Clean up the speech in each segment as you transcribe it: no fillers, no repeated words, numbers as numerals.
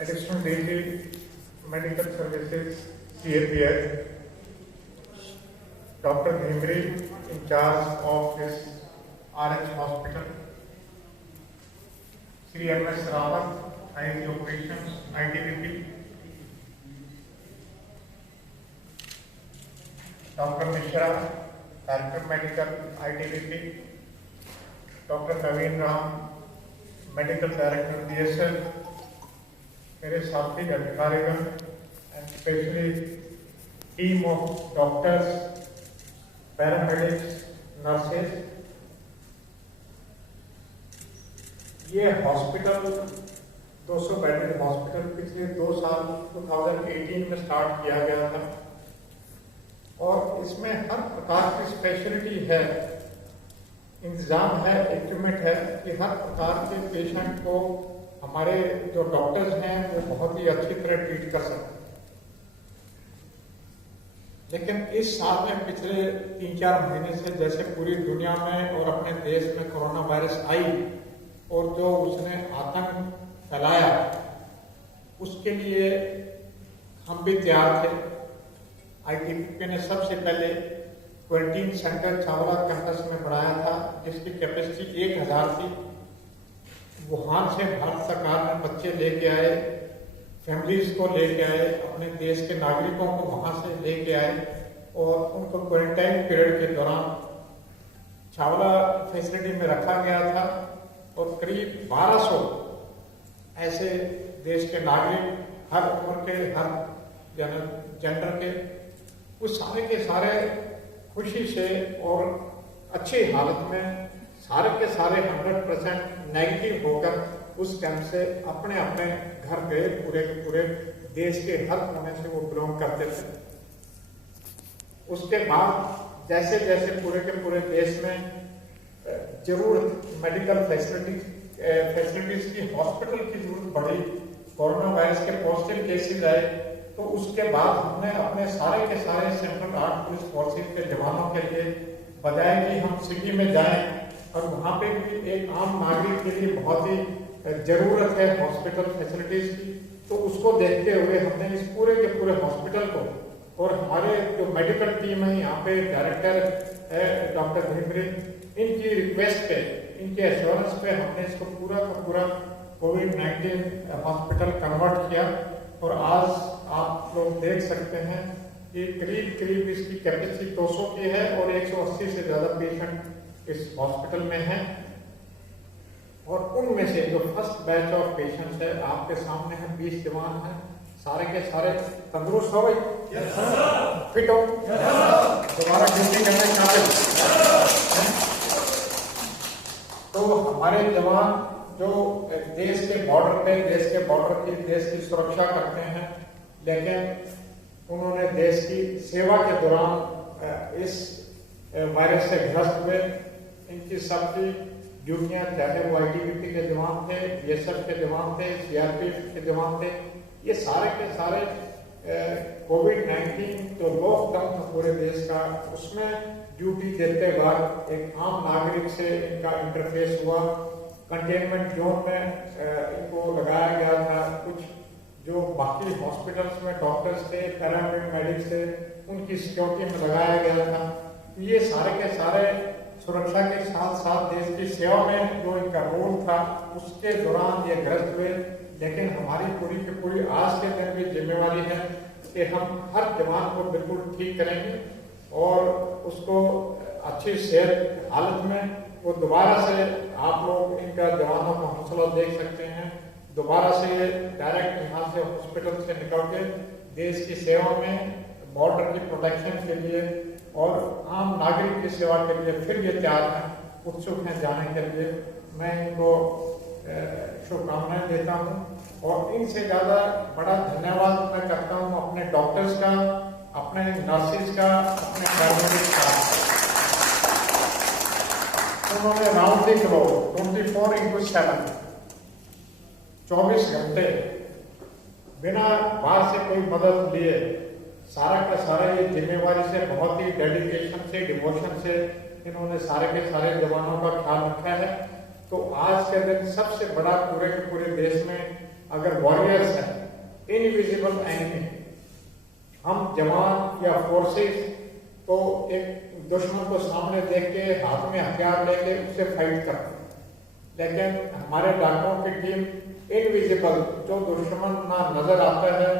Additional Daily Medical Services CAPS, Dr. Dhimri in charge of this RH hospital, Sri MS Rawat, IT Operations, ITBP, Dr. Mishra, Director Medical, ITBP, Dr. Naveen Ram, Medical Director, DSL, मेरे साथी अधिकारीगण and especially team of doctors, paramedics, nurses, ये hospital 200 bedded hospital पिछले 2 साल 2018 में start किया गया था और इसमें हर प्रकार की स्पेशलिटी है, इंतजाम है, इक्विपमेंट है कि हर प्रकार के पेशेंट को हमारे जो डॉक्टर्स हैं वो बहुत ही अच्छी तरह ट्रीट कर सकते हैं। लेकिन इस साल में पिछले 3-4 महीने से जैसे पूरी दुनिया में और अपने देश में कोरोना वायरस आई और जो उसने आतंक फैलाया, उसके लिए हम भी तैयार थे। ITBP ने सबसे पहले क्वारंटीन सेंटर चावला कैंपस में बनाया था, जिसकी कैपेसिटी 1000 थी। वुहान से भारत सरकार ने बच्चे लेके आए, फैमिलीज को लेके आए, अपने देश के नागरिकों को वहां से लेके आए और उनको क्वारंटाइन पीरियड के दौरान चावला फैसिलिटी में रखा गया था और करीब 1200 ऐसे देश के नागरिक, हर उम्र के, हर जेंडर के, उस सारे के सारे खुशी से और अच्छी हालत में सारे के सारे 100% नेगेटिव होकर उस टाइम से अपने अपने घर गए। पूरे के पूरे देश के हर कोने से वो बिलोंग करते थे। उसके बाद जैसे जैसे पूरे के पूरे देश में जरूरत मेडिकल फैसिलिटीज की, हॉस्पिटल की जरूरत बढ़ी, कोरोना वायरस के पॉजिटिव केसेस आए, तो उसके बाद हमने अपने सारे के सारे सेंट्रल आर्म पुलिस फोर्सेज के जवानों के लिए बजाय कि हम सिटी में जाएं और वहाँ पे भी एक आम नागरिक के लिए बहुत ही जरूरत है हॉस्पिटल फैसिलिटीज की, तो उसको देखते हुए हमने इस पूरे के पूरे हॉस्पिटल को और हमारे जो मेडिकल टीम है यहाँ पे डायरेक्टर है डॉक्टर धीमरी, इनकी रिक्वेस्ट पे, इनके एश्योरेंस पे हमने इसको पूरा का पूरा कोविड-19 हॉस्पिटल कन्वर्ट किया और आज आप लोग देख सकते हैं कि करीब इसकी कैपेसिटी 200 की है और 180 से ज्यादा पेशेंट इस हॉस्पिटल में हैं और उनमें से जो फर्स्ट बैच ऑफ पेशेंट्स है आपके सामने है, 20 जवान हैं, सारे के सारे तंदुरुस्त हो गए, फिट हो, दोबारा ड्यूटी करने के काबिल। तो हमारे जवान जो देश के बॉर्डर की देश की सुरक्षा करते हैं, लेकिन उन्होंने देश की सेवा के दौरान इस वायरस से ग्रस्त हुए। इनकी सबकी ड्यूटियां, चाहे वो ITBP के जवान थे, BSF के जवान थे, CRPF के जवान थे, ये सारे के सारे कोविड-19 जो लॉकडाउन था पूरे देश का, उसमें ड्यूटी देते वक्त एक आम नागरिक से इनका इंटरफेस हुआ। कंटेनमेंट जोन में इनको लगाया गया था। कुछ जो बाकी हॉस्पिटल्स में डॉक्टर्स थे, पैरामेडिक्स थे, उनकी सिक्योरिटी में लगाया गया था। ये सारे के सारे सुरक्षा के साथ साथ देश की सेवा में जो इनका रोल था, उसके दौरान ये ग्रस्त हुए। लेकिन हमारी पूरी की पूरी आज के दिन भी जिम्मेवारी है कि हम हर जवान को बिल्कुल ठीक करेंगे और उसको अच्छी सेहत हालत में वो दोबारा से, आप लोग इनका जवानों का हौसला देख सकते हैं, दोबारा से डायरेक्ट यहाँ से हॉस्पिटल से निकल के देश की सेवा में, बॉर्डर की प्रोटेक्शन के लिए और आम नागरिक की सेवा के लिए फिर ये तैयार हैं, उत्सुक हैं जाने के लिए। मैं इनको शुभकामनाएं देता हूँ और इनसे ज़्यादा बड़ा धन्यवाद मैं करता हूँ अपने डॉक्टर्स का, अपने नर्सेज का, अपने पैरामेडिक्स का। उन्होंने राउंड द क्लॉक 24/7 24 घंटे बिना बाहर से कोई मदद लिए सारा का सारा ये जिम्मेवारी से, बहुत ही डेडिकेशन से, डिवोशन से इन्होंने सारे के सारे जवानों का ख्याल रखा है। तो आज के दिन सबसे बड़ा पूरे के पूरे देश में अगर वॉरियर्स हैं, इनविजिबल एनिमी, हम जवान या फोर्सेस तो एक दुश्मन को सामने देख के हाथ में हथियार लेके उससे फाइट करते हैं, लेकिन हमारे डॉक्टरों की टीम इनविजिबल, जो दुश्मन ना नजर आता है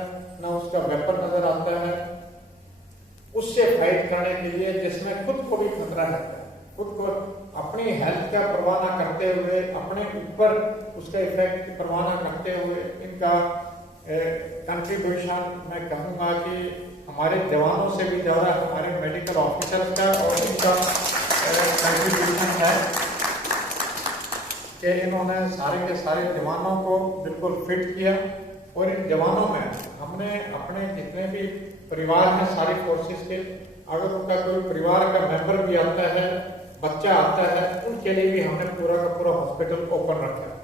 ना उसका वेपन नजर आता है, उससे फाइट करने के लिए, जिसमें खुद को भी खतरा है, खुद को अपनी हेल्थ का परवाह ना करते हुए, अपने ऊपर उसका इफेक्ट की परवाह ना करते हुए, इनका कंट्रीब्यूशन मैं कहूँगा कि हमारे जवानों से भी ज़्यादा हमारे मेडिकल ऑफिसर्स का और इनका कंट्रीब्यूशन है कि इन्होंने सारे के सारे जवानों को बिल्कुल फिट किया। और इन जवानों में हमने अपने जितने भी परिवार हैं सारी फोर्सेस के, अगर उनका कोई परिवार का मेंबर भी आता है, बच्चा आता है, उनके लिए भी हमने पूरा का पूरा हॉस्पिटल ओपन रखा है।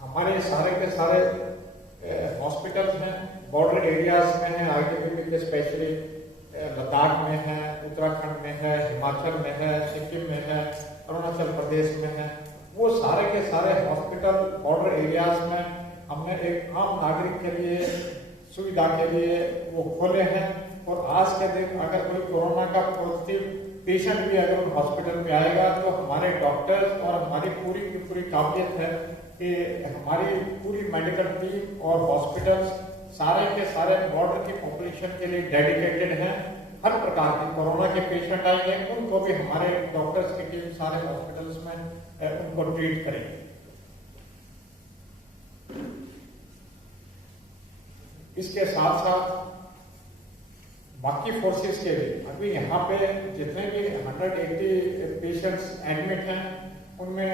हमारे सारे के सारे हॉस्पिटल्स हैं बॉर्डर एरियाज में हैं, आईटीबीपी के स्पेशली लद्दाख में है, उत्तराखंड में है, हिमाचल में है, सिक्किम में है, अरुणाचल प्रदेश में है। वो सारे के सारे हॉस्पिटल बॉर्डर एरियाज में हमने एक आम नागरिक के लिए सुविधा के लिए वो खोले हैं। और आज के दिन अगर कोई कोरोना का पॉजिटिव पेशेंट भी अगर हॉस्पिटल में आएगा तो हमारे डॉक्टर्स और हमारी पूरी की पूरी काबिलियत है कि हमारी पूरी मेडिकल टीम और हॉस्पिटल्स सारे के सारे बॉर्डर की पॉपुलेशन के लिए डेडिकेटेड हैं। हर प्रकार के कोरोना के पेशेंट आएंगे उनको भी हमारे डॉक्टर्स की टीम सारे हॉस्पिटल्स में उनको ट्रीट करेंगे। इसके साथ साथ बाकी फोर्सेस के लिए अभी यहाँ पे जितने भी 180 पेशेंट्स एडमिट हैं उनमें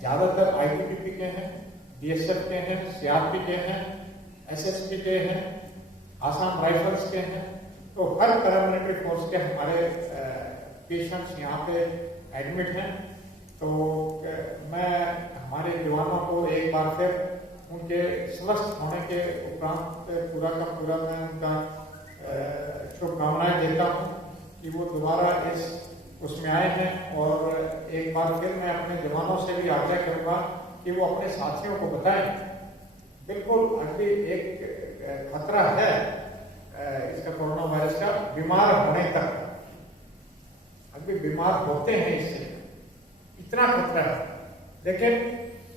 ज्यादातर आईटीबीपी के हैं, बीएसएफ के हैं, सीआरपी के हैं, एसएसपी के हैं, आसाम राइफल्स के हैं। तो हर पैरामिलिट्री फोर्स के हमारे पेशेंट्स यहाँ पे एडमिट हैं। तो मैं हमारे जवानों को एक बार फिर उनके स्वस्थ होने के उपरांत पूरा का पूरा मैं उनका शुभकामनाएं देता हूँ कि वो दोबारा इस उसमें आए हैं। और एक बार फिर मैं अपने जवानों से भी आग्रह करूँगा कि वो अपने साथियों को बताएं। बिल्कुल अभी एक खतरा है इसका कोरोना वायरस का बीमार होने तक, अभी बीमार होते हैं इससे, इतना खतरा है, लेकिन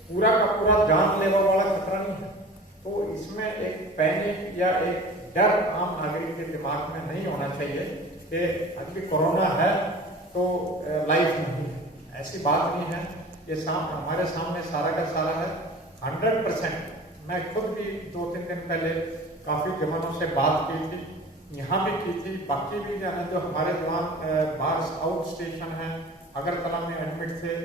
पूरा का पूरा जानलेवा वाला खतरा नहीं है। तो इसमें एक पैनिक या एक डर आम नागरिक के दिमाग में नहीं होना चाहिए कि अभी कोरोना है तो लाइफ नहीं है, ऐसी बात नहीं है। ये हमारे सामने सारा का सारा है 100%। मैं खुद भी 2-3 दिन पहले काफी जवानों से बात की थी, यहाँ भी की थी, बाकी भी जो हमारे जवान बाहर साउथ स्टेशन है, अगरतला में एडमिट थे,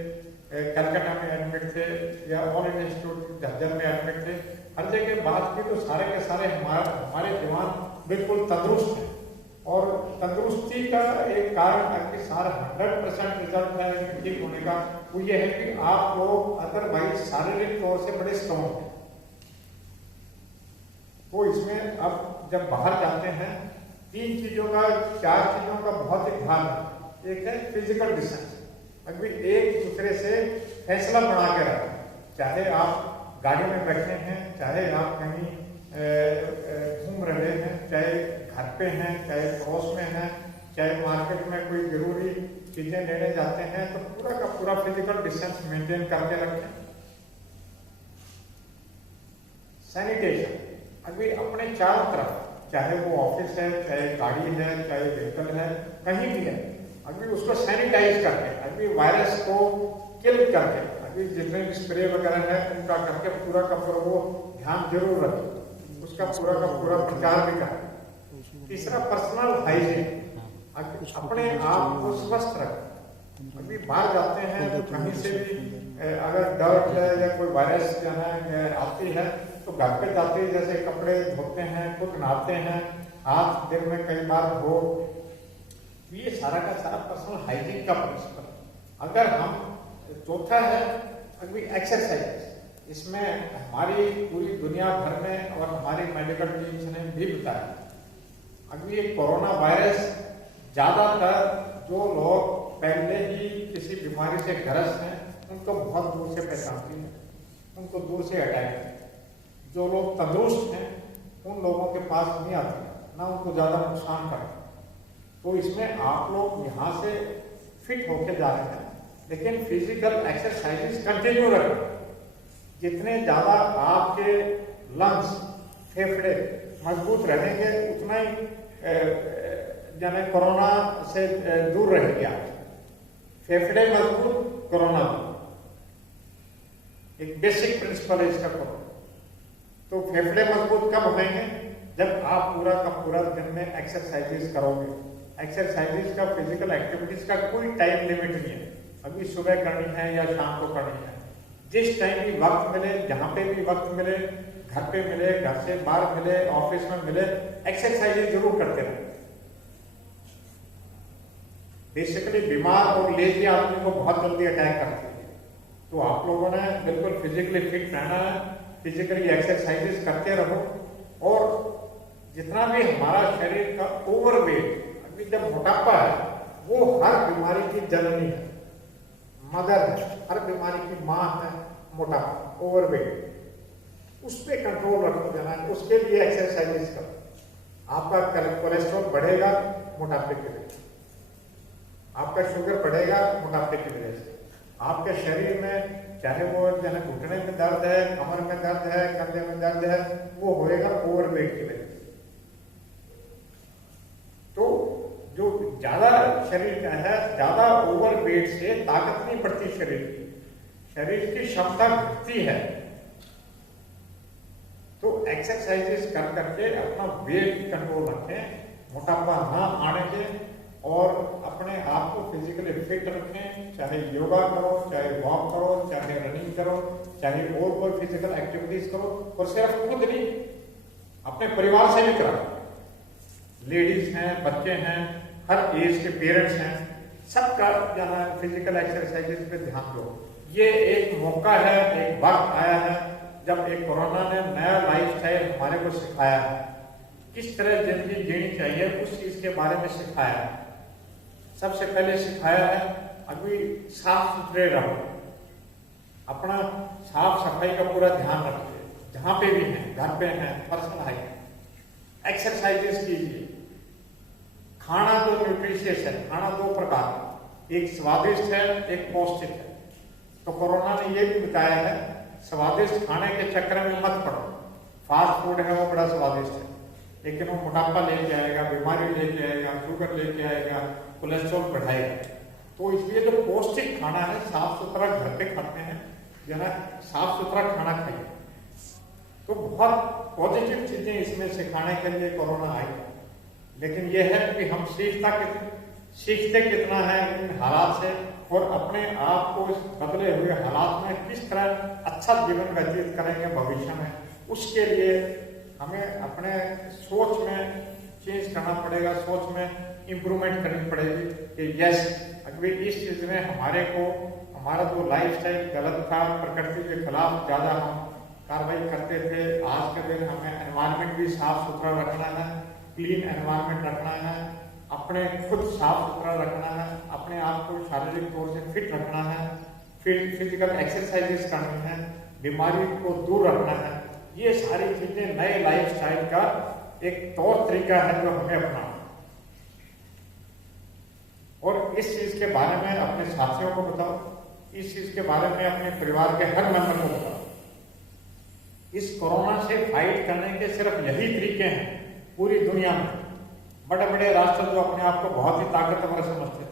कलकत्ता में एडमिट थे या ऑल इंडिया इंस्टीट्यूट झज्जर में एडमिट थे, हर जगह बात की तो सारे के सारे हमारे जवान बिल्कुल तंदुरुस्त हैं। और तंदुरुस्ती का एक कारण आपके सारा 100% रिजल्ट है ठीक होने का, वो ये है कि आप लोग अदरवाइज शारीरिक तौर से बड़े स्ट्रॉन्ग हैं। तो इसमें अब जब बाहर जाते हैं 3 चीजों का 4 चीजों का बहुत ही ध्यान है। एक है फिजिकल डिस्टेंस, अभी एक दूसरे से फैसला बना के रखें, चाहे आप गाड़ी में बैठे हैं, चाहे आप कहीं घूम रहे हैं, चाहे घर पे हैं, चाहे पड़ोस में हैं, चाहे मार्केट में कोई जरूरी चीजें लेने जाते हैं, तो पूरा का पूरा फिजिकल डिस्टेंस मेंटेन करके रखें। सैनिटेशन अभी अपने चारों तरफ, चाहे वो ऑफिस है, चाहे गाड़ी है, चाहे व्हीकल है, कहीं भी है, अभी उसको सैनिटाइज करके, अभी वायरस को किल करके, अभी जितने भी स्प्रे वगैरह है उनका करके पूरा का पूरा वो ध्यान जरूर रखें, उसका पूरा का पूरा प्रचार भी करें। तीसरा पर्सनल हाइजीन, अपने आप को स्वस्थ रखें। अभी बाहर जाते हैं तो कहीं से भी अगर डर्ट है या कोई वायरस जो है आती है तो घर पे जाते ही जैसे कपड़े धोते हैं, खुद नहाते हैं, हाथ दिन में कई बार धो, ये सारा का सारा पर्सनल हाइजीन का प्रिंसिपल। अगर हम चौथा है अभी एक्सरसाइज, इसमें हमारी पूरी दुनिया भर में और हमारी मेडिकल टीम्स ने भी बताया अभी ये कोरोना वायरस ज्यादातर जो लोग पहले ही किसी बीमारी से ग्रस्त हैं उनको बहुत दूर से पहचानती है। उनको दूर से अटैक करते हैं। जो लोग तंदुरुस्त हैं उन लोगों के पास नहीं आते, ना उनको ज़्यादा नुकसान करते। तो इसमें आप लोग यहाँ से फिट होके जा रहे हैं, लेकिन फिजिकल एक्सरसाइजेस कंटिन्यू रखें। जितने ज़्यादा आपके लंग्स, फेफड़े मजबूत रहेंगे, उतना ही यानी कोरोना से दूर रहेंगे आप। फेफड़े मजबूत, कोरोना एक बेसिक प्रिंसिपल है इसका कोरोना। तो फेफड़े मजबूत कब होंगे? जब आप पूरा का पूरा दिन में एक्सरसाइजेस करोगे। एक्सरसाइजेस का, फिजिकल एक्टिविटीज का कोई टाइम लिमिट नहीं है, अभी सुबह करनी है या शाम को करनी है, जिस टाइम भी वक्त मिले, जहां पे भी वक्त मिले, घर पे मिले, घर से बाहर मिले, ऑफिस में मिले, एक्सरसाइजेस जरूर करते रहे। बेसिकली बीमार और लेजी आदमी को बहुत जल्दी अटैक करती है, तो आप लोगों ने बिल्कुल फिजिकली फिट रहना है, फिजिकली एक्सरसाइजेस करते रहो। और जितना भी हमारा शरीर का ओवरवेट, अभी जब मोटापा है, वो हर बीमारी की जननी है, मदर है, हर बीमारी की माँ है मोटापा, ओवरवेट। उस पर कंट्रोल रखो देना, उसके लिए एक्सरसाइजेस करो। आपका कोलेस्ट्रॉल बढ़ेगा मोटापे की वजह से, आपका शुगर बढ़ेगा मोटापे की वजह से, आपके शरीर में चाहे वो जैसे घुटने में दर्द है, कमर में दर्द है, कंधे में दर्द है, वो होएगा ओवरवेट की वजह से। तो जो ज्यादा शरीर का है, ज्यादा ओवरवेट से ताकत नहीं बढ़ती शरीर की, शरीर की क्षमता घटती है। तो एक्सरसाइजेस कर करके अपना वेट कंट्रोल रखें, मोटापा ना आने दें, और अपने आप को फिजिकली फिट रखें। चाहे योगा करो, चाहे वॉक करो, चाहे रनिंग करो, चाहे और कोई फिजिकल एक्टिविटीज करो, और सिर्फ खुद नहीं, अपने परिवार से भी करो। लेडीज हैं, बच्चे हैं, हर एज के पेरेंट्स हैं, सबका जहाँ फिजिकल एक्सरसाइजेज पे ध्यान दो। ये एक मौका है, एक वक्त आया है जब एक कोरोना ने नया लाइफस्टाइल हमारे को सिखाया है, किस तरह जिंदगी जीनी चाहिए, उस चीज के बारे में सिखाया है। सबसे पहले सिखाया है अभी साफ सुथरे रहो, अपना साफ सफाई का पूरा ध्यान रखिए, जहां पे भी हैं, घर पे हैं, पर्सनल हाइजीन, एक्सरसाइजेस कीजिए। खाना तो न्यूट्रिशियस है, खाना दो प्रकार, एक स्वादिष्ट है, एक पौष्टिक है। तो कोरोना ने ये भी बताया है, स्वादिष्ट खाने के चक्कर में मत पड़ो। फास्ट फूड है वो बड़ा स्वादिष्ट है, लेकिन वो मोटापा लेके आएगा, बीमारी लेके आएगा, शुगर लेके आएगा, कोलेस्ट्रॉल बढ़ाएगा। तो इसलिए जो पौष्टिक खाना है, साफ सुथरा घर पे खाते हैं, जो है साफ सुथरा खाना खाइए। तो बहुत पॉजिटिव चीजें इसमें सिखाने के लिए कोरोना आई। लेकिन यह है कि हम सीखते कितना है इन हालात से, और अपने आप को इस बदले हुए हालात में किस तरह अच्छा जीवन व्यतीत करेंगे भविष्य में, उसके लिए हमें अपने सोच में चेंज करना पड़ेगा, सोच में इम्प्रूवमेंट करनी पड़ेगी कि यस, अभी इस चीज में हमारे को, हमारा जो लाइफस्टाइल गलत था, प्रकृति के खिलाफ ज्यादा हम कार्रवाई करते थे, आज के दिन हमें एनवायरनमेंट भी साफ सुथरा रखना है, क्लीन एनवायरनमेंट रखना है, अपने खुद साफ सुथरा रखना है, अपने आप को शारीरिक तौर से फिट रखना है, फिर फिजिकल एक्सरसाइजेस करनी है, बीमारी को दूर रखना है। ये सारी चीजें नए लाइफस्टाइल का एक तौर तरीका है जो हमें अपनाना। और इस चीज के बारे में अपने साथियों को बताओ, इस चीज के बारे में अपने परिवार के हर मेंबर को बताओ। इस कोरोना से फाइट करने के सिर्फ यही तरीके हैं पूरी दुनिया में। बड़े बड़े राष्ट्र जो अपने आप को बहुत ही ताकतवर समझते थे,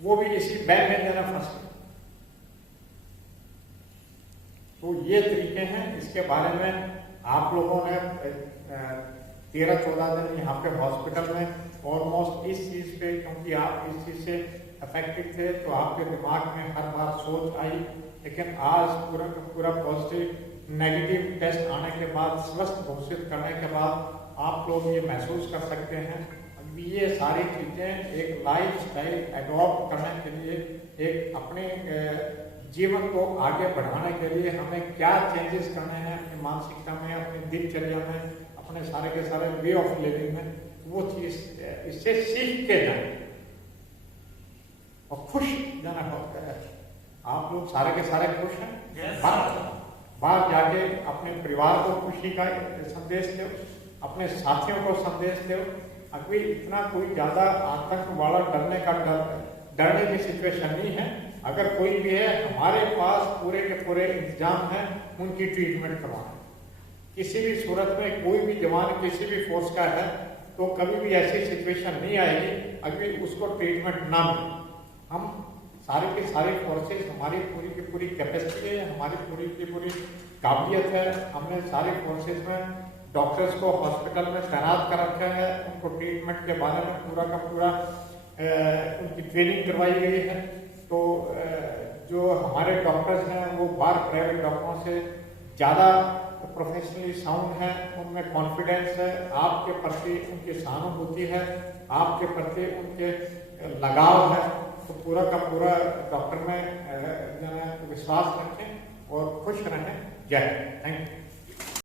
वो भी इसी बैग में देना फंस गए। तो ये तरीके हैं, इसके बारे में आप लोगों ने 13-14 दिन यहाँ पे हॉस्पिटल में ऑलमोस्ट इस चीज पे, क्योंकि आप इस चीज से अफेक्टेड थे, तो आपके दिमाग में हर बार सोच आई। लेकिन आज पूरा पॉजिटिव नेगेटिव टेस्ट आने के बाद, स्वस्थ घोषित करने के बाद आप लोग ये महसूस कर सकते हैं। अभी ये सारी चीजें एक लाइफ स्टाइल एडॉप्ट करने के लिए, एक अपने जीवन को आगे बढ़ाने के लिए हमें क्या चेंजेस करने हैं अपनी मानसिकता में, अपनी दिनचर्या में, अपने सारे के सारे वे ऑफ लिविंग में, वो चीज इससे सीख के जाए और खुश जाना होता है। आप लोग सारे के सारे खुश हैं? बाहर जाके अपने परिवार को खुशी का संदेश दो, अपने साथियों को संदेश दो। अभी इतना कोई ज्यादा आतंक वाला डरने की सिचुएशन नहीं है। अगर कोई भी है, हमारे पास पूरे के पूरे इंतजाम है उनकी ट्रीटमेंट करवाना। किसी भी सूरत में कोई भी जवान किसी भी फोर्स का है तो कभी भी ऐसी सिचुएशन नहीं आएगी अगर उसको ट्रीटमेंट ना मिले। हम सारी की सारी फोर्सेस, हमारी पूरी की पूरी कैपेसिटी है, हमारी पूरी की पूरी काबिलियत है। हमने सारी फोर्सेस में डॉक्टर्स को हॉस्पिटल में तैनात कर रखा है, उनको ट्रीटमेंट के बारे में पूरा का पूरा उनकी ट्रेनिंग करवाई गई है। तो जो हमारे डॉक्टर्स हैं वो बाहर प्राइवेट डॉक्टरों से ज़्यादा प्रोफेशनली साउंड है, उनमें कॉन्फिडेंस है, आपके प्रति उनकी सहानुभूति है, आपके प्रति उनके लगाव है। तो पूरा का पूरा डॉक्टर में विश्वास रखें और खुश रहें। जय हिंद। Thank you.